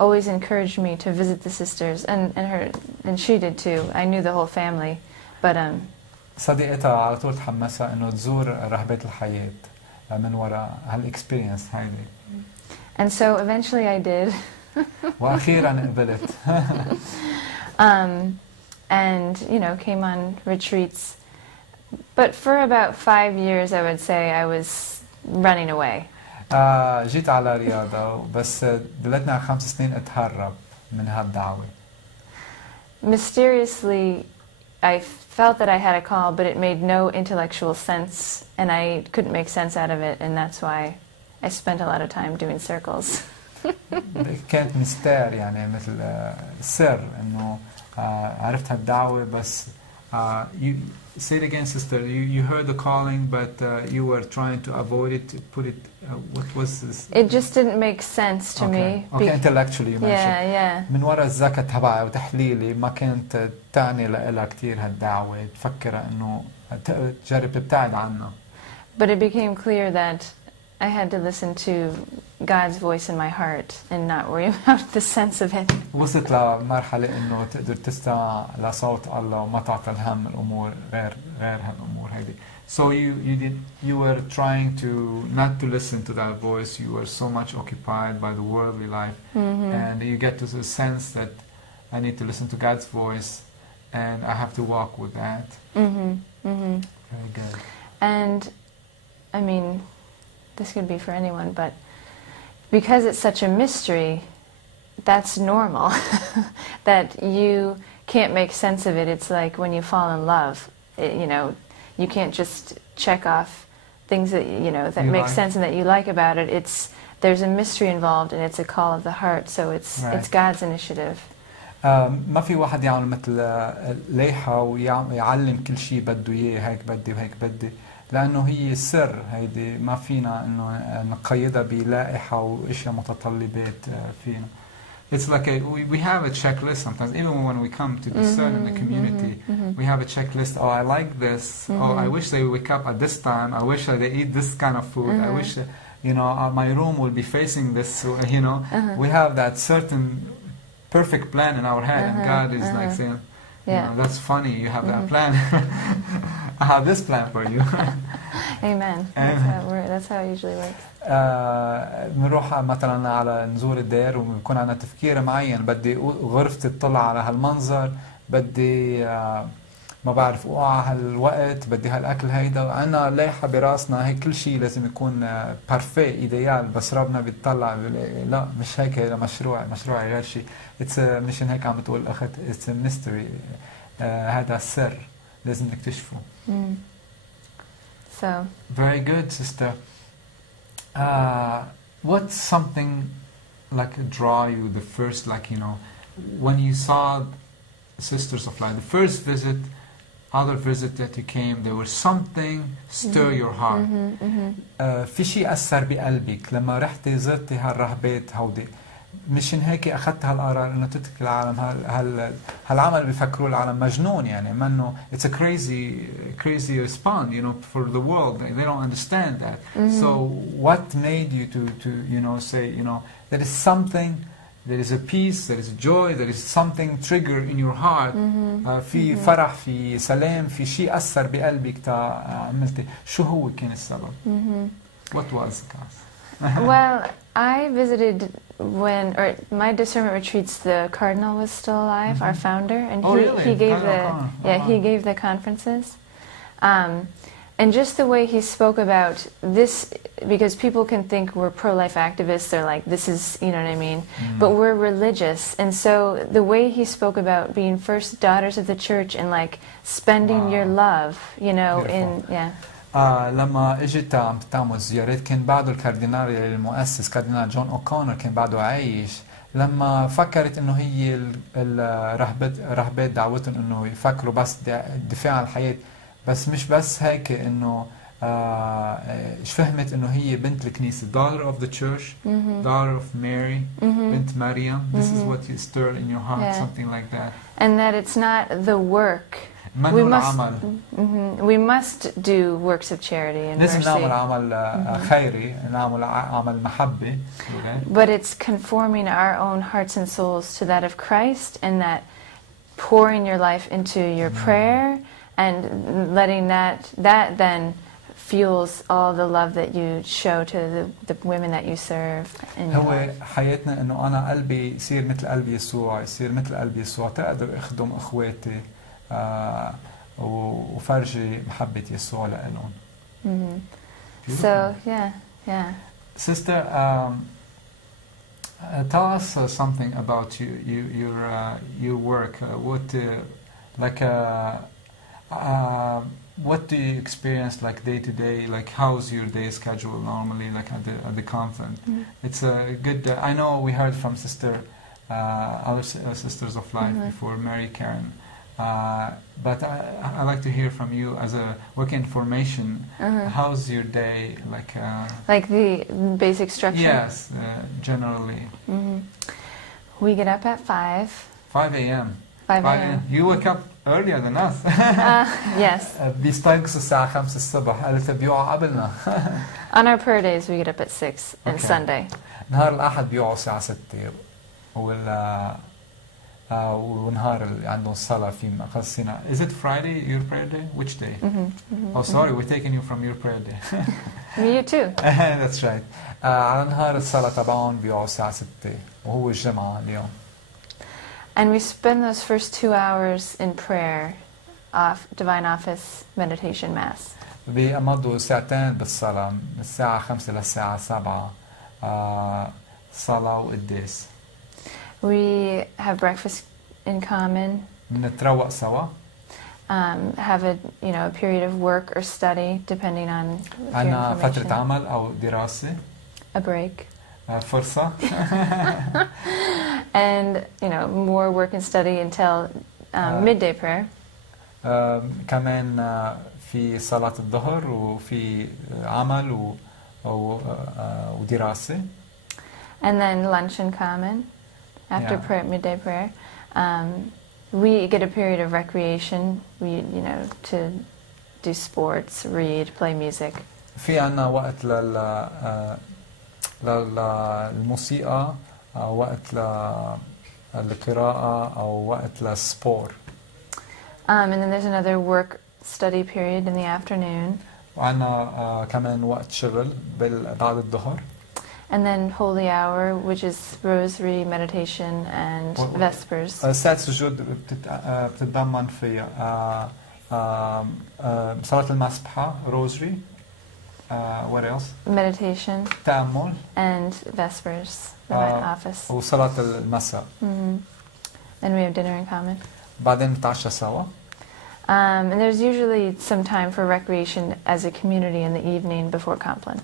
always encouraged me to visit the sisters, and she did too. I knew the whole family, but صديقتها على طول تحمسها إنه تزور رهبات الحياة من وراء هالإكسبيرينس هيدي. And so eventually I did. وأخيرا قبلت. And came on retreats. But for about 5 years, I would say I was running away. جيت على رياضة بس دلتنا على 5 سنين اتهرب من هالدعوة. Mysteriously, I felt that I had a call, but it made no intellectual sense, and I couldn't make sense out of it, and that's why I spent a lot of time doing circles. كانت مستار يعني مثل سر إنه عرفت هالدعوة بس you say it again, sister. You heard the calling, but you were trying to avoid it. To put it. What was this? It just didn't make sense to me. Okay, intellectually you mentioned. Yeah. من وراء الذكاء تبعي وتحليلي ما كانت تعني لها كثير هالدعوة تفكر إنه تجرب تبتعد عنها. But it became clear that I had to listen to God's voice in my heart and not worry about the sense of it. وصلت لمرحلة إنه تقدر تستمع لصوت الله وما تعطي الهم الأمور غير هالأمور هذه. So you were trying to not to listen to that voice. You were so much occupied by the worldly life, and you get to the sense that I need to listen to God's voice, and I have to walk with that. Very good. And I mean, this could be for anyone, but because it's such a mystery, that's normal. That you can't make sense of it. It's like when you fall in love, you can't just check off things that that make sense and that you like about it. There's a mystery involved, and it's a call of the heart. So it's God's initiative. ما في واحد يعمل مثل ليحة ويعلم كل شيء بده إياه هيك بدي وهيك بدي. لأنه هي سر هيدي ما فينا إنه نقيدها بلائحة وإشياء متطلبات فينا. It's like we have a checklist sometimes. Even when we come to discern in the community, we have a checklist. Oh, I like this. Oh, I wish they wake up at this time. I wish they eat this kind of food. I wish my room will be facing this. So, we have that certain perfect plan in our head, and God is like saying, that's funny. You have that plan. I have this plan for you. Amen. That's how it usually works. بنروح مثلا على نزور الدير وبكون عندنا تفكير معين بدي غرفتي تطلع على هالمنظر بدي ما بعرف اوقع هالوقت بدي هالاكل هيدا عندنا لايحه براسنا هيك كل شيء لازم يكون بارفي ايديال بس ربنا بيطلع لا مش هيك هذا مشروع غير شيء مشان هيك عم بتقول اخت اتس ميستري هذا السر لازم نكتشفه. So very good, sister. What's something like draw you the first, when you saw Sisters of Light, the first visit, other visit that you came, there was something stir your heart. في شيء أثر بقلبك لما رحتي زرتي هالرهبات هودي مشان هيك أخذت هالقرار إنه تترك العالم هالعمل بيفكروا العالم مجنون يعني منه it's a crazy response for the world they don't understand that. So what made you to say there is something, there is a peace, there is joy, there is something trigger in your heart. في فرح في سلام في شيء أثر بقلبك عملتي شو هو كان السبب؟ What was it? Well, I visited my discernment retreats. The cardinal was still alive, our founder, and he gave the conferences. And just the way he spoke about this, because people can think we're pro-life activists, they're like, this is, you know what I mean? But we're religious. And so the way he spoke about being first daughters of the church and spending your love, لما اجت عم تعمل زيارات كان بعده الكاردينال المؤسس كاردينال جون أوكونر كان بعده عايش لما فكرت انه هي الرهبات دعوتهم انه يفكروا بس الدفاع عن الحياة بس مش بس هيك انه فهمت انه هي بنت الكنيسة daughter of the church daughter of Mary بنت مريم this is what you stir in your heart something like that and that it's not the work we must do works of charity and لازم mercy. نعمل عمل خيري، نعمل عمل محبة. But it's conforming our own hearts and souls to that of Christ, and that pouring your life into your prayer and letting that then fuels all the love that you show to the women that you serve in your هو life. حياتنا انه انا قلبي يصير مثل قلب يسوع، يصير مثل قلب يسوع تقدر اخدم اخواتي وفرجي محبة يسوع لهم. So yeah. Sister, tell us something about your work. What do you experience like day to day? Like how's your day schedule normally? Like at the convent? It's a good. I know we heard from other sisters of life before, Mary Karen. But I like to hear from you as a work information. How's your day like? Like the basic structure. Yes, generally. We get up at 5. 5 a.m. 5 a.m. You wake up earlier than us. Yes. بيستيقظوا الساعة 5 الصبح، قالت بيوعوا قبلنا. On our prayer days we get up at 6 and Sunday. نهار الأحد بيوعوا الساعة 6 ونهار اللي عندهم صلاة في مقصنا. Is it Friday your prayer day? Which day? Oh, sorry, we're taking you from your prayer day. Me, you too. That's right. على نهار الصلاة تبعهم بيوعوا الساعة 6 وهو الجمعة اليوم. And we spend those first 2 hours in prayer, divine office, meditation, mass. بيمضوا ساعتين بالصلاة من الساعة 5 للساعة 7 صلاة وقداس. We have breakfast in common. نتروق سوا. Have a period of work or study depending on your عنا information. فترة عمل أو دراسة. A break. فرصة. And more work and study until midday prayer. كمان في صلاة الظهر وفي عمل ودراسة. And then lunch in common after prayer, midday prayer. We get a period of recreation. To do sports, read, play music. في عنا وقت للموسيقى أو وقت للقراءة أو وقت للسبور. And then there's another work study period in the afternoon. وعنا كمان وقت شغل بعد الظهر. And then holy hour, which is rosary, meditation, and vespers. ساعة سجود بتتضمن في صلاة المسبحة, rosary. What else? Meditation. تأمل. And vespers, divine office. وصلاة المساء. Then we have dinner in common. بعدين نتعشى سوا. And there's usually some time for recreation as a community in the evening before Compline.